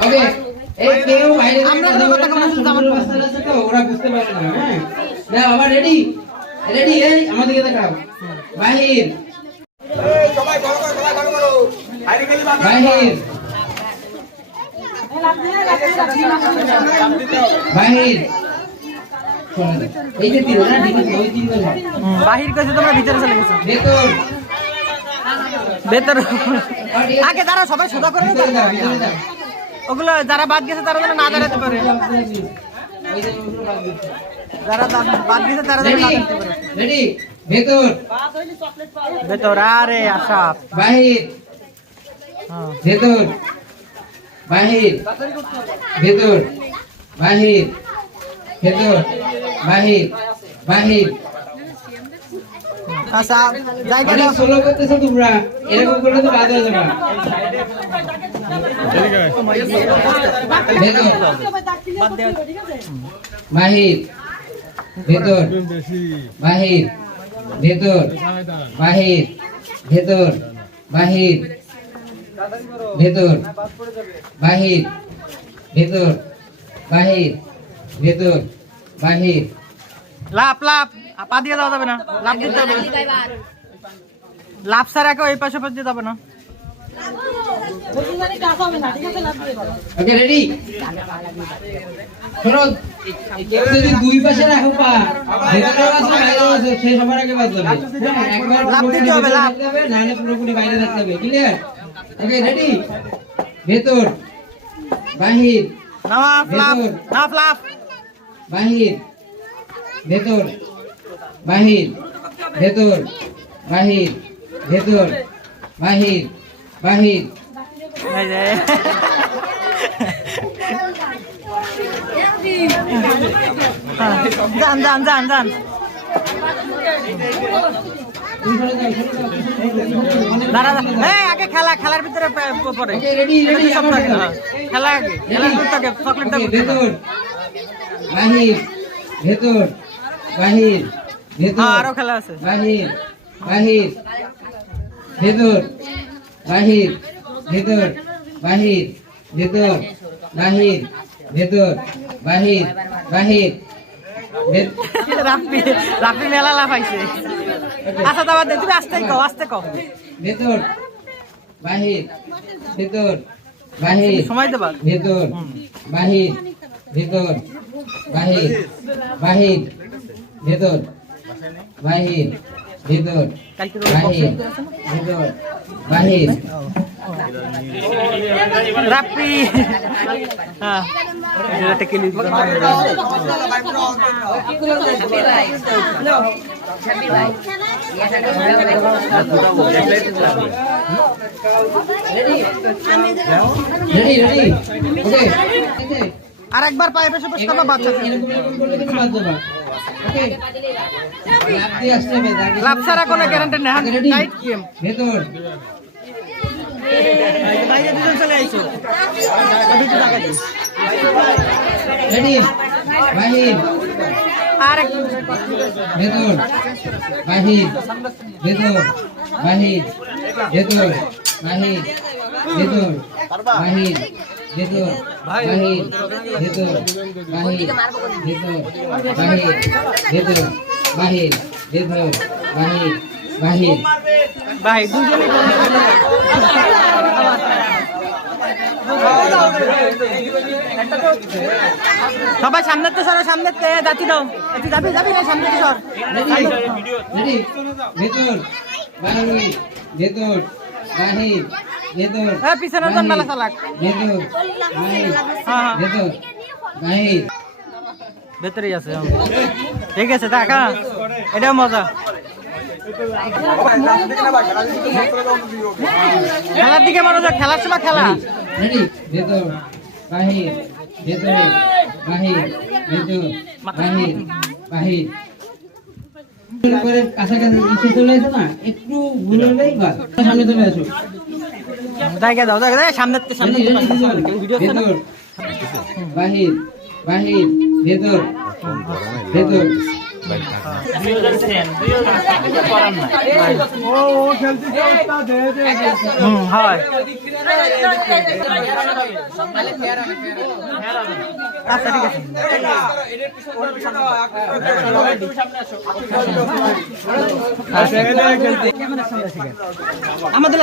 ওকে এই কেউ বাইরে আমরা কথা বলছি আমার রাস্তা আছে তো ওরা বুঝতে পারে না। হ্যাঁ না বাবা রেডি রেডি এই আমাদেরকে দেখাও বাহির এই সবাই বড় করো বাইরে গেলি বাহির বাহির এই যে তিন না ডিকে ওই তিন জন বাহির কইছে তোমরা ভিতরে চলে গেছো ভেতর ভেতর আগে দাঁড়াও সবাই সোজা করে দাও ওগুলো যারা বাদ গেছে তারা যেন না দাঁড়াতে পারে যারা বাদ গেছে তারা যেন না দাঁড়াতে পারে রেডি ভেতর ভেতর আরে আশাপ বাহির ভেতর বাহির ভেতর বাহির ভেতর বাহির বাহির আচ্ছা জায়গা অনেক সোলো করতেছো তোমরা এরকম করলে তো বাদ হয়ে যাবে ভেতর বাহির ভেতর বাহির ভেতর বাহির ভেতর বাহির ভেতর বাহির ভেতর বাহির ভেতর বাহির লাভ লাভ পা দিয়ে দেওয়া যাবে না লাভ দিতে হবে লাভ ছাড়া কেউ এই পাশে পাশ দিয়ে যাবে না ওকে রেডি শোনো কেউ যদি দুই পাশে রাখো পা ভেতরে আছে বাইরে আছে সেই সবার আগে বাদ যাবে একবার লাভ দিতে হবে লাভ নালে পুরোপুরি বাইরে রাখতে হবে ক্লিয়ার ওকে রেডি ভেতর বাহির নাফ লাভ নাফ লাভ বাহির ভেতর বাহির ভেতর বাহির ভেতর বাহির বাহির এই যে যান যান যান যান দাঁড়া এই আগে খেলা খেলার ভিতরে পড়ে রেডি রেডি খেলা আগে খেলার ভিতরে চকলেটটা ভেতর বাহির ভেতর বাহির ভেতর আরো খেলা আছে বাহির বাহির ভেতর বাহির ভেতর বাহির ভেতর বাহির ভেতর বাহির বাহির রাফি রাফি মেলা লাফাইছে আচ্ছা দাও তুমি আস্তে কও ভেতর বাহির ভেতর বাহির সময় দেবা ভেতর বাহির ভেতর বাহির বাহির ভেতর বাহির ভেতর বাহির ভেতর বাহির রাফি হ্যাঁ এটা কে লিখবে রেডি রেডি ওকে আর একবার পায়ে পেছে পেছ করবা বাচ্চা এরকম করলে কিন্তু বাদ যাবে ওকে লাভ দিয়ে আসতে হবে লাভ ছাড়া কোনো গ্যারান্টি নেই টাইট গেম ভেতর বাইরে দুজন চলে আইছো রেডি বাহির আর ভেতর বাহির ভেতর বাহির ভেতর বাহির ভেতর বাহির ভেতর বাহির ভেতর বাহির ভেতর বাহির ভেতর বাহির ভেতর বাহির বাহির ভাই দুজনে সবাই সামনেতে সরো সামনেতে যাচ্ছি দাও যাবি যাবি না সামনেতে সর রেডি ভেতর বাহির ভেতর বাহির ভেতর হ্যাঁ পিছনে জন মেলা চালাক ভেতর বাহির ভেতর বাহির ভেতরেই আছে ঠিক আছে দেখা এটাও মজা খেলার দিকে মনোযোগ খেলার সময় খেলা রেডি ভেতর বাহির ভেতর বাহির ভেতর বাহির বাহির করে কাছাকাছি নিচে চলে আসো না একটু ভুল হলেই বাস সামনে চলে আসো জায়গা দাও জায়গা সামনে সামনে ভেতর বাহির বাহির ভেতর ভেতর হয় আচ্ছা ঠিক আছে আমাদের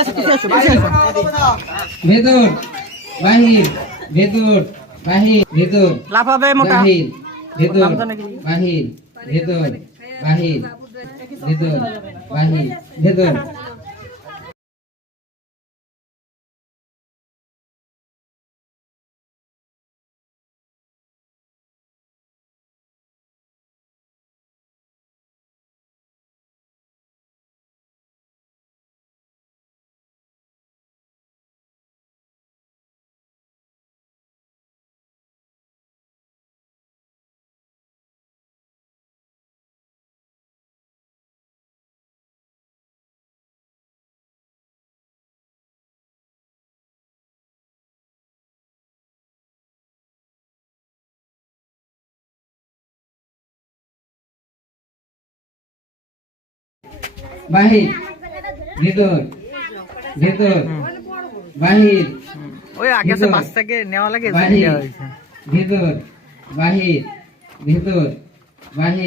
ভেতর বাহির ভেতর বাহির ভেতর লাফাবে মোটা বাহির ভেতর বাহির ভেতর বাহির ভেতর বাহির ভেতর বাহির ভেতর ভেতর বাহির ওই আগে সে বাচ্চাকে নেওয়া লাগে বাহির ভেতর বাহির ভেতর বাহির